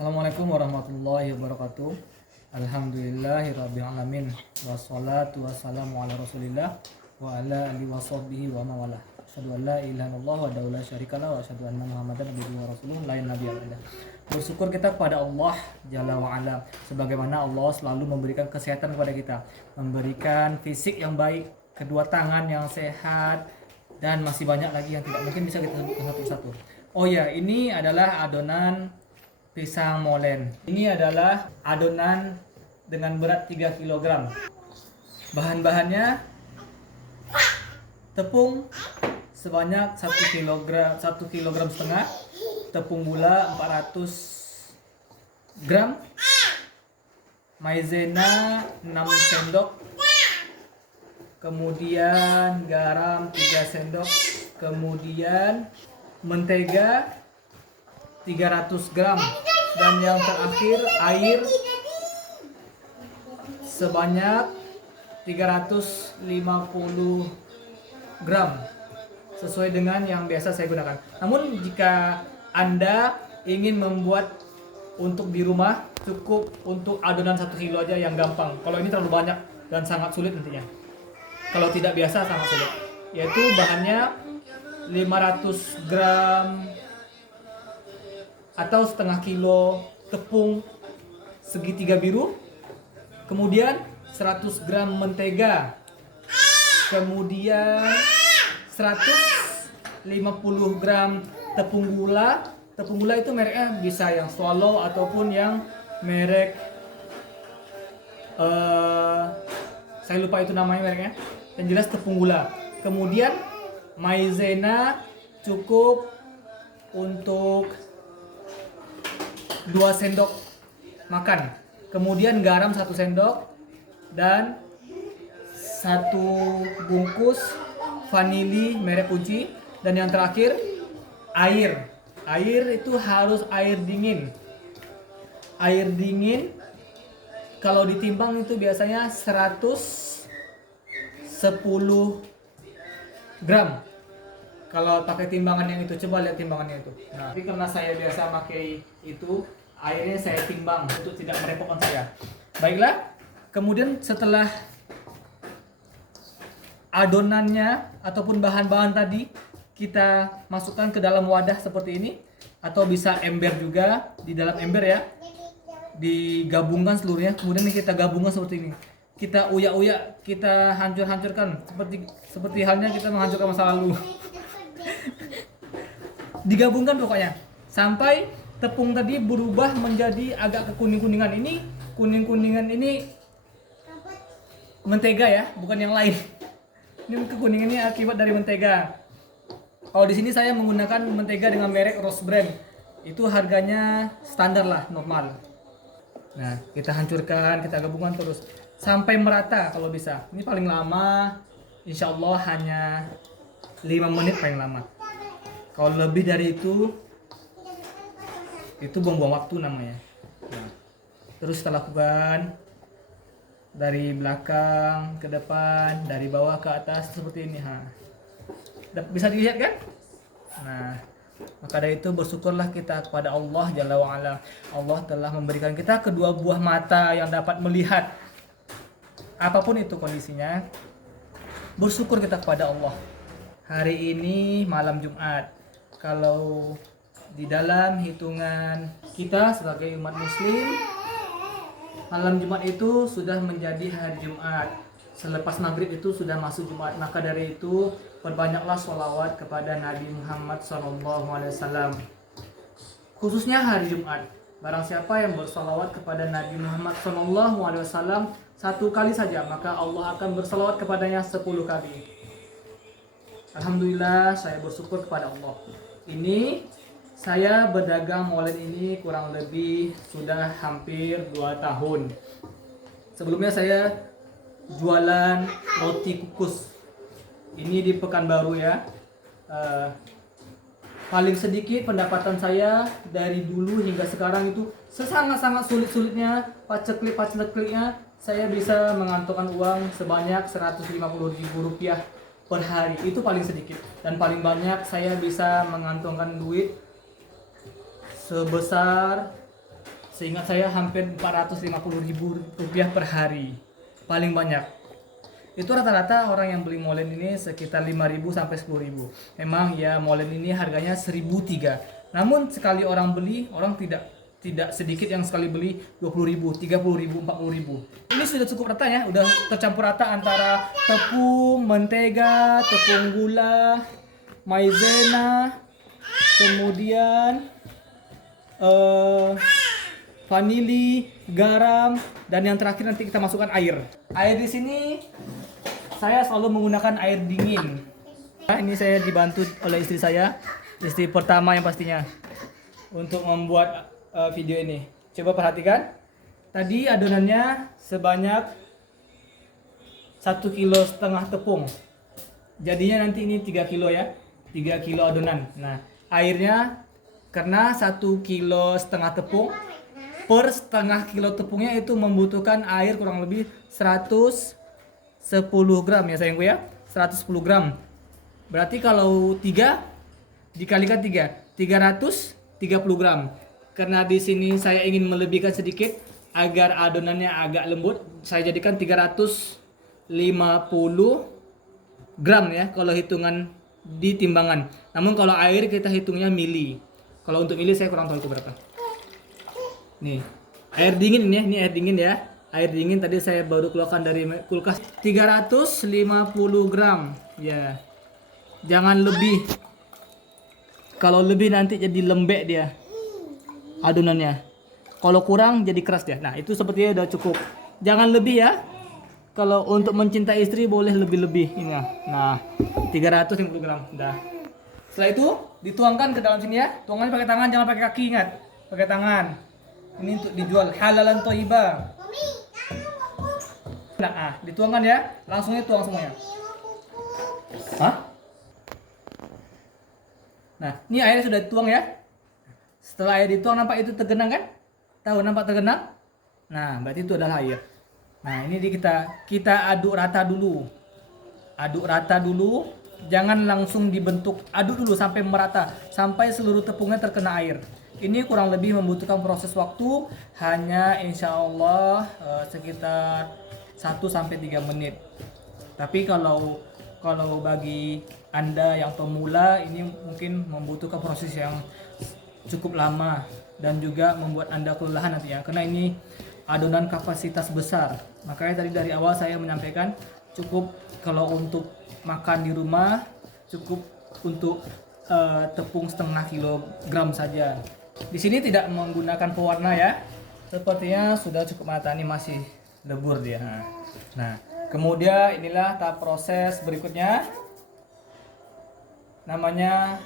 Assalamualaikum warahmatullahi wabarakatuh. Alhamdulillahirabbil alamin. Wassalatu wassalamu ala Rasulillah wa ala alihi washabbihi wa mawala. Asyhadu an la ilaha illallah wa la syarikalah wa asyhadu anna Muhammadan abduhu wa rasuluh la nabiyya ba'dah. Bersyukur kita kepada Allah Jalla wa ala, sebagaimana Allah selalu memberikan kesehatan kepada kita, memberikan fisik yang baik, kedua tangan yang sehat, dan masih banyak lagi yang tidak mungkin bisa kita sebutkan satu-satu. Oh ya, ini adalah adonan pisang molen. Ini adalah adonan dengan berat 3 kg. Bahan-bahannya tepung sebanyak 1,5 kg, tepung gula 400 gram, maizena 6 sendok, kemudian garam 3 sendok, kemudian mentega 300 gram, dan yang terakhir air sebanyak 350 gram sesuai dengan yang biasa saya gunakan. Namun jika Anda ingin membuat untuk di rumah, cukup untuk adonan 1 kilo aja yang gampang. Kalau ini terlalu banyak dan sangat sulit nantinya. Kalau tidak biasa sangat sulit. Yaitu bahannya 500 gram atau setengah kilo tepung segitiga biru, kemudian 100 gram mentega, kemudian 150 gram tepung gula. Tepung gula itu mereknya bisa yang Swallow ataupun yang merek saya lupa itu namanya mereknya. Yang jelas tepung gula. Kemudian maizena cukup untuk 2 sendok makan. Kemudian garam 1 sendok dan 1 bungkus vanili merek Puji, dan yang terakhir air. Air itu harus air dingin. Air dingin kalau ditimbang itu biasanya 110 gram. Kalau pakai timbangan yang itu, coba lihat timbangannya itu. Nah, tapi karena saya biasa pakai itu, airnya saya timbang untuk tidak merepotkan saya. Baiklah, kemudian setelah adonannya ataupun bahan-bahan tadi kita masukkan ke dalam wadah seperti ini, atau bisa ember juga, di dalam ember ya, digabungkan seluruhnya. Kemudian kita gabungkan seperti ini, kita uyak-uyak, kita hancur-hancurkan seperti halnya kita menghancurkan masa lalu. Digabungkan pokoknya sampai tepung tadi berubah menjadi agak kekuning-kuningan. Ini kuning-kuningan ini mentega ya, bukan yang lain. Ini kekuningannya akibat dari mentega. Kalau di sini saya menggunakan mentega dengan merek Rose Brand. Itu harganya standar lah, normal. Nah, kita hancurkan, kita gabungkan terus sampai merata kalau bisa. Ini paling lama insya Allah hanya 5 menit paling lama. Kalau lebih dari itu buang-buang waktu namanya. Nah, terus kita lakukan dari belakang ke depan, dari bawah ke atas seperti ini. Bisa dilihat kan? Nah, maka dari itu bersyukurlah kita kepada Allah Jalla wa'ala. Allah telah memberikan kita kedua buah mata yang dapat melihat apapun itu kondisinya. Bersyukur kita kepada Allah. Hari ini malam Jumat. Kalau di dalam hitungan kita sebagai umat muslim, malam Jumat itu sudah menjadi hari Jumat. Selepas maghrib itu sudah masuk Jumat. Maka dari itu perbanyaklah sholawat kepada Nabi Muhammad SAW. Khususnya hari Jumat. Barang siapa yang bersalawat kepada Nabi Muhammad SAW 1 kali saja, maka Allah akan bersalawat kepadanya 10 kali. Alhamdulillah, saya bersyukur kepada Allah. Ini saya berdagang molen ini kurang lebih sudah hampir 2 tahun. Sebelumnya saya jualan roti kukus. Ini di Pekanbaru ya. Paling sedikit pendapatan saya dari dulu hingga sekarang itu sangat-sangat sulit-sulitnya, paceklik-pacekliknya saya bisa mengantongan uang sebanyak Rp150.000 per hari. Itu paling sedikit. Dan paling banyak saya bisa mengantongkan duit sebesar seingat saya hampir 450.000 rupiah per hari, paling banyak. Itu rata-rata orang yang beli molen ini sekitar 5.000 sampai 10.000. Memang ya molen ini harganya 1.003. Namun sekali orang beli, orang tidak sedikit yang sekali beli 20.000, 30.000, 40.000. Ini sudah cukup rata ya, udah tercampur rata antara tepung, mentega, tepung gula, maizena, kemudian vanili, garam, dan yang terakhir nanti kita masukkan air. Air di sini saya selalu menggunakan air dingin. Ini saya dibantu oleh istri saya, istri pertama yang pastinya, untuk membuat video ini. Coba perhatikan. Tadi adonannya sebanyak 1,5 kilo tepung. Jadinya nanti ini 3 kilo ya. 3 kilo adonan. Nah, airnya karena 1,5 kilo tepung, per setengah kilo tepungnya itu membutuhkan air kurang lebih 110 gram ya sayangku ya. 110 gram. Berarti kalau 3 dikalikan 3, 330 gram. Karena di sini saya ingin melebihkan sedikit agar adonannya agak lembut, saya jadikan 350 gram ya kalau hitungan di timbangan. Namun kalau air kita hitungnya mili. Kalau untuk mili saya kurang tahu itu berapa. Nih, air dingin ini air dingin ya. Air dingin tadi saya baru keluarkan dari kulkas. 350 gram ya. Jangan lebih. Kalau lebih nanti jadi lembek dia adonannya. Kalau kurang jadi keras dia. Nah, itu sepertinya udah cukup. Jangan lebih ya. Kalau untuk mencintai istri boleh lebih-lebih ini ya. Nah, 350 gram. Udah. Setelah itu dituangkan ke dalam sini ya. Tuangnya pakai tangan, jangan pakai kaki, ingat. Pakai tangan. Ini untuk dijual halalan thayyibah. Nah, dituangkan ya. Langsung tuang semuanya. Hah? Nah, ini airnya sudah dituang ya. Setelah air dituang nampak itu tergenang kan? Tahu nampak tergenang? Nah, berarti itu adalah air. Nah, ini kita aduk rata dulu. Aduk rata dulu, jangan langsung dibentuk. Aduk dulu sampai merata, sampai seluruh tepungnya terkena air. Ini kurang lebih membutuhkan proses waktu hanya insya Allah sekitar 1 sampai 3 menit. Tapi kalau bagi Anda yang pemula ini mungkin membutuhkan proses yang cukup lama dan juga membuat Anda kelelahan nantinya karena ini adonan kapasitas besar. Makanya tadi dari awal saya menyampaikan cukup kalau untuk makan di rumah, cukup untuk tepung setengah kilogram saja. Di sini tidak menggunakan pewarna ya. Sepertinya sudah cukup matang, ini masih lebur dia. Nah, kemudian inilah tahap proses berikutnya. Namanya